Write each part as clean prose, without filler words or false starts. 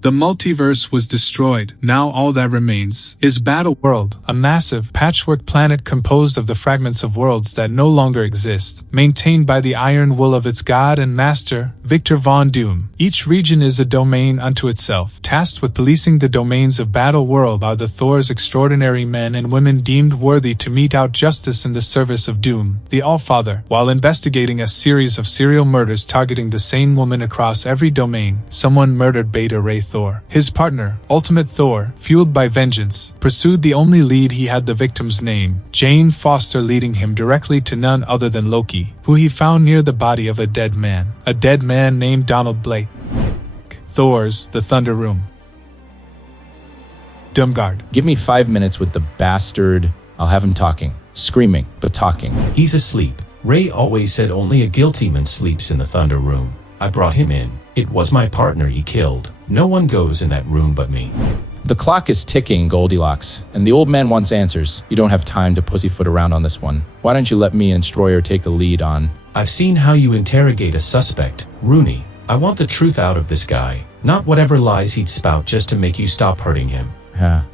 The multiverse was destroyed. Now all that remains is Battleworld, a massive, patchwork planet composed of the fragments of worlds that no longer exist, maintained by the iron will of its god and master, Victor Von Doom. Each region is a domain unto itself. Tasked with policing the domains of Battleworld are the Thors, extraordinary men and women deemed worthy to mete out justice in the service of Doom, the Allfather, while investigating a series of serial murders targeting the same woman across every domain. Someone murdered Beta Ray Thor. His partner, Ultimate Thor, fueled by vengeance, pursued the only lead. He had the victim's name, Jane Foster, leading him directly to none other than Loki, who he found near the body of a dead man named Donald Blake. Thors, the Thunder Room. Doomguard. Give me 5 minutes with the bastard. I'll have him talking. Screaming, but talking. He's asleep. Ray always said only a guilty man sleeps in the Thunder Room. I brought him in. It was my partner he killed. No one goes in that room but me. The clock is ticking, Goldilocks, and the old man wants answers. You don't have time to pussyfoot around on this one. Why don't you let me and Stroyer take the lead on? I've seen how you interrogate a suspect, Rooney. I want the truth out of this guy, not whatever lies he'd spout just to make you stop hurting him.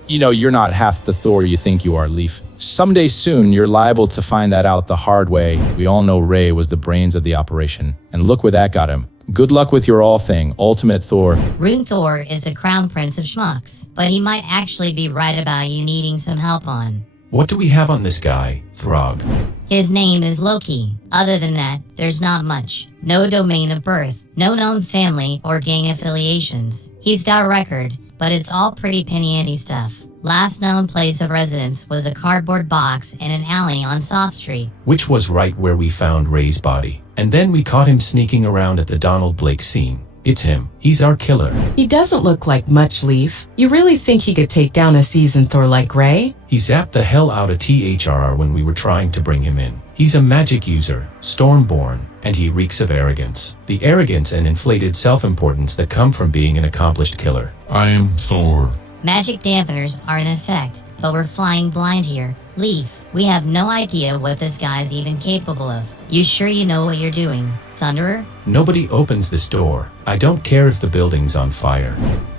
You know, you're not half the Thor you think you are, Leaf. Someday soon, you're liable to find that out the hard way. We all know Ray was the brains of the operation, and look where that got him. Good luck with your all thing, Ultimate Thor. Rune Thor is the crown prince of schmucks, but he might actually be right about you needing some help on. What do we have on this guy, Throg? His name is Loki. Other than that, there's not much. No domain of birth, no known family or gang affiliations. He's got a record, but it's all pretty penny-ante stuff. Last known place of residence was a cardboard box in an alley on South Street. Which was right where we found Ray's body. And then we caught him sneaking around at the Donald Blake scene. It's him. He's our killer. He doesn't look like much, Leaf. You really think he could take down a seasoned Thor like Ray? He zapped the hell out of THRR when we were trying to bring him in. He's a magic user, Stormborn, and he reeks of arrogance. The arrogance and inflated self-importance that come from being an accomplished killer. I am Thor. Magic dampeners are in effect, but we're flying blind here. Leaf, we have no idea what this guy's even capable of. You sure you know what you're doing, Thunderer? Nobody opens this door. I don't care if the building's on fire.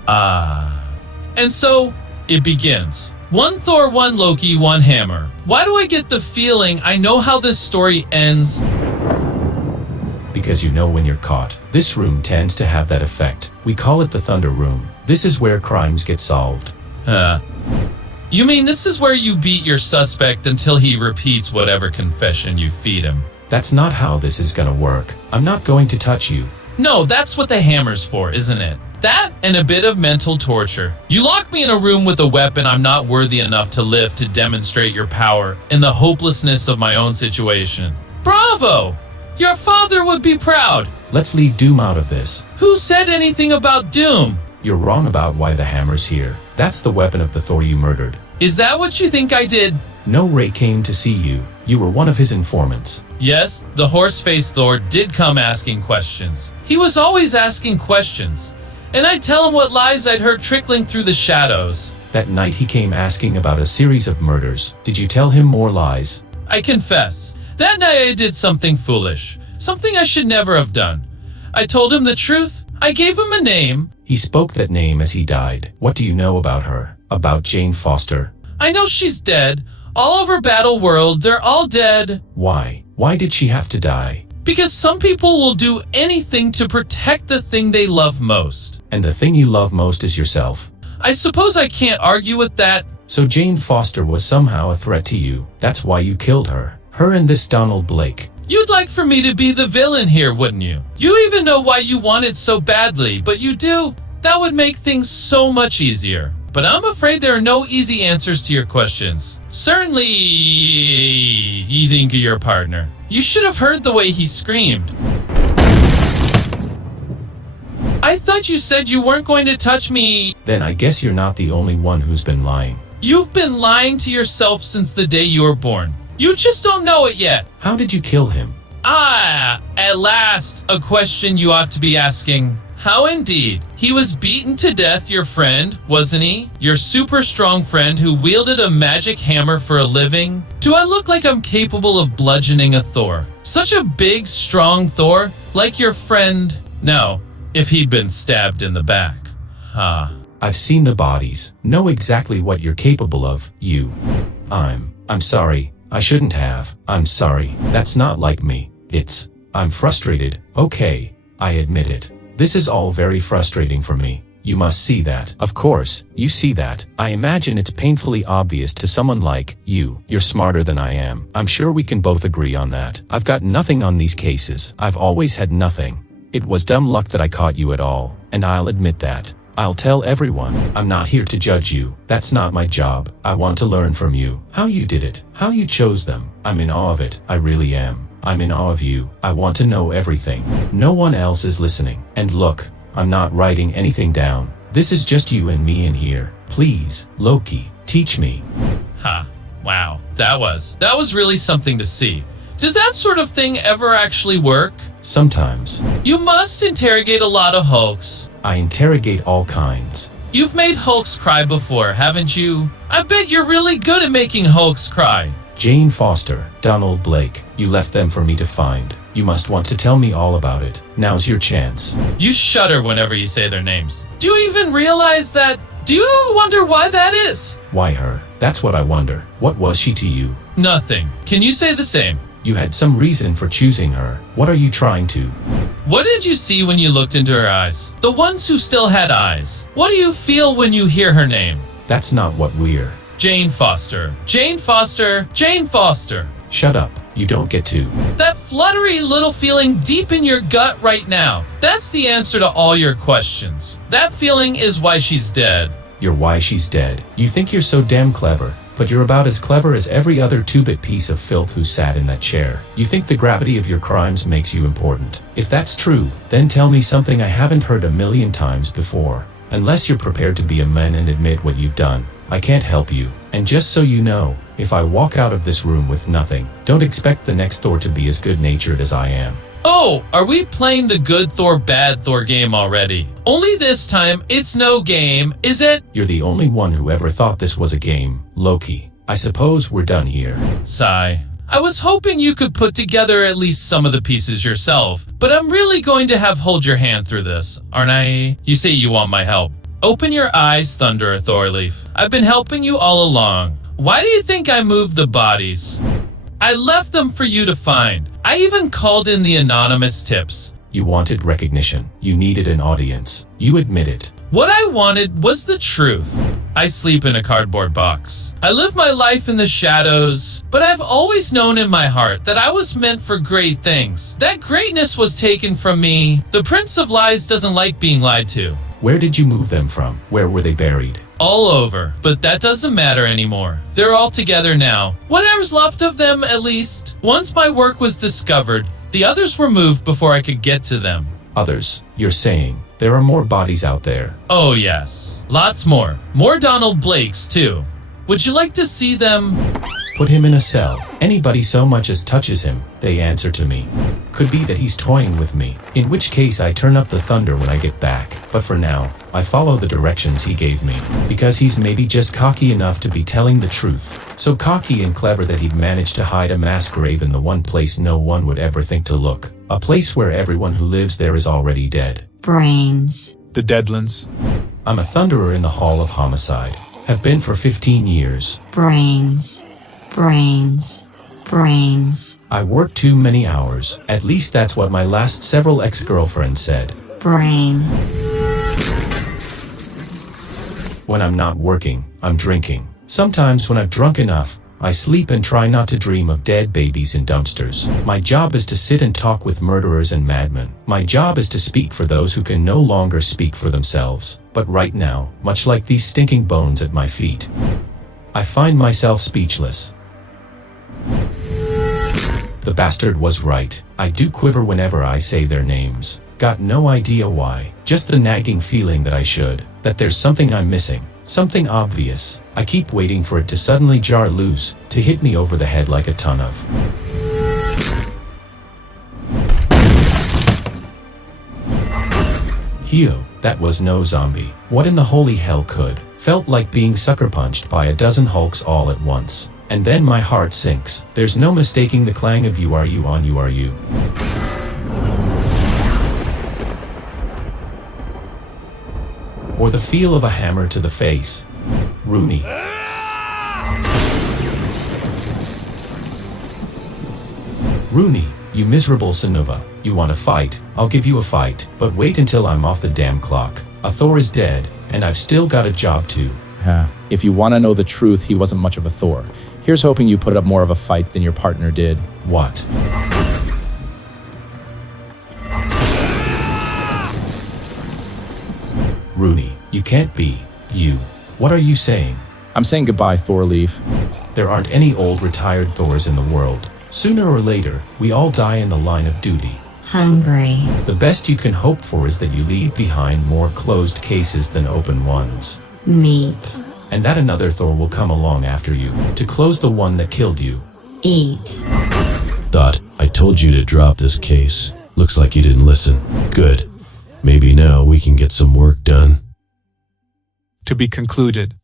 And so, it begins. One Thor, one Loki, one hammer. Why do I get the feeling I know how this story ends? Because you know when you're caught. This room tends to have that effect. We call it the Thunder Room. This is where crimes get solved. You mean this is where you beat your suspect until he repeats whatever confession you feed him? That's not how this is gonna work. I'm not going to touch you. No, that's what the hammer's for, isn't it? That and a bit of mental torture. You lock me in a room with a weapon I'm not worthy enough to lift to demonstrate your power in the hopelessness of my own situation. Bravo! Your father would be proud. Let's leave Doom out of this. Who said anything about Doom? You're wrong about why the hammer's here. That's the weapon of the Thor you murdered. Is that what you think I did? No, Ray came to see you. You were one of his informants. Yes, the horse-faced Thor did come asking questions. He was always asking questions. And I'd tell him what lies I'd heard trickling through the shadows. That night he came asking about a series of murders. Did you tell him more lies? I confess, that night I did something foolish. Something I should never have done. I told him the truth. I gave him a name. He spoke that name as he died. What do you know about her? About Jane Foster? I know she's dead. All over Battleworld, they're all dead. Why? Why did she have to die? Because some people will do anything to protect the thing they love most. And the thing you love most is yourself. I suppose I can't argue with that. So Jane Foster was somehow a threat to you. That's why you killed her. Her and this Donald Blake. You'd like for me to be the villain here, wouldn't you? You even know why you want it so badly, but you do. That would make things so much easier. But I'm afraid there are no easy answers to your questions. Certainly, you think of your partner. You should have heard the way he screamed. I thought you said you weren't going to touch me. Then I guess you're not the only one who's been lying. You've been lying to yourself since the day you were born. You just don't know it yet. How did you kill him? At last, a question you ought to be asking. How indeed. He was beaten to death, your friend, wasn't he? Your super strong friend who wielded a magic hammer for a living? Do I look like I'm capable of bludgeoning a Thor? Such a big, strong Thor? Like your friend? No, if he'd been stabbed in the back. I've seen the bodies, know exactly what you're capable of, you. I'm sorry, I shouldn't have. I'm sorry, that's not like me. I'm frustrated, okay, I admit it. This is all very frustrating for me. You must see that. Of course, you see that. I imagine it's painfully obvious to someone like you. You're smarter than I am. I'm sure we can both agree on that. I've got nothing on these cases. I've always had nothing. It was dumb luck that I caught you at all, and I'll admit that. I'll tell everyone. I'm not here to judge you. That's not my job. I want to learn from you. How you did it. How you chose them. I'm in awe of it. I really am. I'm in awe of you. I want to know everything. No one else is listening. And look, I'm not writing anything down. This is just you and me in here. Please, Loki, teach me. Wow. That was really something to see. Does that sort of thing ever actually work? Sometimes. You must interrogate a lot of Hulks. I interrogate all kinds. You've made Hulks cry before, haven't you? I bet you're really good at making Hulks cry. Jane Foster, Donald Blake, you left them for me to find. You must want to tell me all about it. Now's your chance. You shudder whenever you say their names. Do you even realize that? Do you wonder why that is? Why her? That's what I wonder. What was she to you? Nothing. Can you say the same? You had some reason for choosing her. What are you trying to? What did you see when you looked into her eyes? The ones who still had eyes. What do you feel when you hear her name? That's not what we're. Jane Foster. Jane Foster. Jane Foster. Shut up. You don't get to. That fluttery little feeling deep in your gut right now. That's the answer to all your questions. That feeling is why she's dead. You're why she's dead. You think you're so damn clever, but you're about as clever as every other two-bit piece of filth who sat in that chair. You think the gravity of your crimes makes you important. If that's true, then tell me something I haven't heard a million times before. Unless you're prepared to be a man and admit what you've done, I can't help you. And just so you know, if I walk out of this room with nothing, don't expect the next Thor to be as good-natured as I am. Oh, are we playing the good Thor, bad Thor game already? Only this time, it's no game, is it? You're the only one who ever thought this was a game, Loki. I suppose we're done here. Sigh. I was hoping you could put together at least some of the pieces yourself, but I'm really going to have hold your hand through this, aren't I? You say you want my help. Open your eyes, Thunder Thorleaf. I've been helping you all along. Why do you think I moved the bodies? I left them for you to find. I even called in the anonymous tips. You wanted recognition. You needed an audience. You admit it. What I wanted was the truth. I sleep in a cardboard box. I live my life in the shadows, but I've always known in my heart that I was meant for great things. That greatness was taken from me. The Prince of Lies doesn't like being lied to. Where did you move them from? Where were they buried? All over, but that doesn't matter anymore. They're all together now. Whatever's left of them, at least. Once my work was discovered, the others were moved before I could get to them. Others, you're saying. There are more bodies out there. Oh yes, lots more. More Donald Blakes too. Would you like to see them? Put him in a cell. Anybody so much as touches him, they answer to me. Could be that he's toying with me, in which case I turn up the thunder when I get back. But for now, I follow the directions he gave me, because he's maybe just cocky enough to be telling the truth. So cocky and clever that he'd managed to hide a mass grave in the one place no one would ever think to look. A place where everyone who lives there is already dead. Brains. The Deadlands. I'm a thunderer in the Hall of Homicide. Have been for 15 years. Brains. Brains. Brains. I work too many hours. At least that's what my last several ex-girlfriends said. Brain. When I'm not working, I'm drinking. Sometimes when I've drunk enough, I sleep and try not to dream of dead babies in dumpsters. My job is to sit and talk with murderers and madmen. My job is to speak for those who can no longer speak for themselves. But right now, much like these stinking bones at my feet, I find myself speechless. The bastard was right. I do quiver whenever I say their names. Got no idea why. Just the nagging feeling that I should. That there's something I'm missing. Something obvious. I keep waiting for it to suddenly jar loose, to hit me over the head like a ton of. Heo, that was no zombie. What in the holy hell could? Felt like being sucker punched by a dozen Hulks all at once. And then my heart sinks. There's no mistaking the clang of you are you on you are you. or the feel of a hammer to the face. Rooney. Rooney, you miserable Sinova. You want a fight? I'll give you a fight, but wait until I'm off the damn clock. A Thor is dead, and I've still got a job too. If you want to know the truth, he wasn't much of a Thor. Here's hoping you put up more of a fight than your partner did. What? Rooney, you can't be. You. What are you saying? I'm saying goodbye, Thor Leaf. There aren't any old retired Thors in the world. Sooner or later, we all die in the line of duty. Hungry. The best you can hope for is that you leave behind more closed cases than open ones. Meat. And that another Thor will come along after you, to close the one that killed you. Eat. Dot, I told you to drop this case. Looks like you didn't listen. Good. Maybe now we can get some work done. To be concluded.